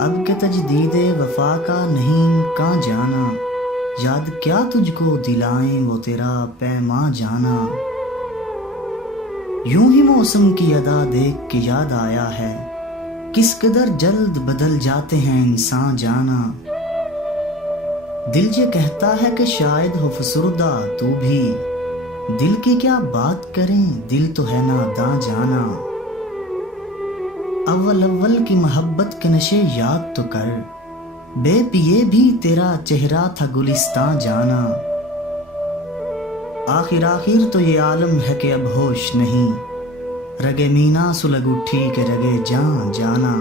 اب کہ تجدید وفا کا نہیں کہاں جانا، یاد کیا تجھ کو دلائیں وہ تیرا پیماں جانا۔ یوں ہی موسم کی ادا دیکھ کے یاد آیا ہے، کس قدر جلد بدل جاتے ہیں انسان جانا۔ دل یہ کہتا ہے کہ شاید ہو فسردہ تو بھی، دل کی کیا بات کریں دل تو ہے ناداں جانا۔ اول اول کی محبت کے نشے یاد تو کر، بے پیے بھی تیرا چہرہ تھا گلستان جانا۔ آخر آخر تو یہ عالم ہے کہ اب ہوش نہیں، رگے مینا سلگ اٹھی کہ رگے جان جانا۔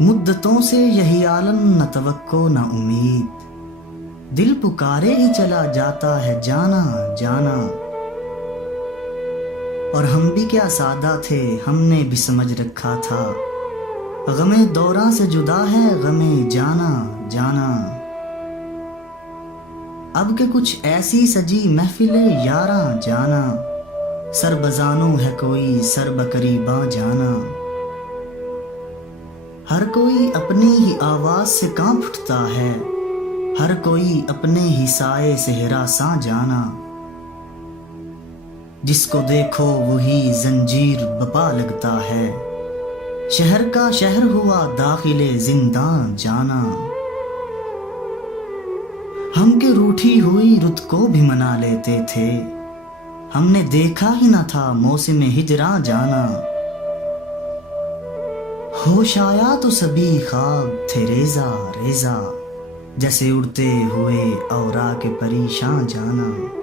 مدتوں سے یہی عالم نہ توقع نہ امید، دل پکارے ہی چلا جاتا ہے جانا جانا۔ اور ہم بھی کیا سادہ تھے، ہم نے بھی سمجھ رکھا تھا، غم دوراں سے جدا ہے غم جانا جانا۔ اب کہ کچھ ایسی سجی محفل یاراں جانا، سر بزانوں ہے کوئی سر بقریباں جانا۔ ہر کوئی اپنی ہی آواز سے کانپ اٹھتا ہے، ہر کوئی اپنے ہی سائے سے ہراساں جانا۔ جس کو دیکھو وہی زنجیر بپا لگتا ہے، شہر کا شہر ہوا داخل زندان جانا۔ ہم کے روٹھی ہوئی رت کو بھی منا لیتے تھے، ہم نے دیکھا ہی نہ تھا موسم ہجراں جانا۔ ہوش آیا تو سبھی خواب تھے ریزہ ریزہ، جیسے اڑتے ہوئے اوراق پریشاں جانا۔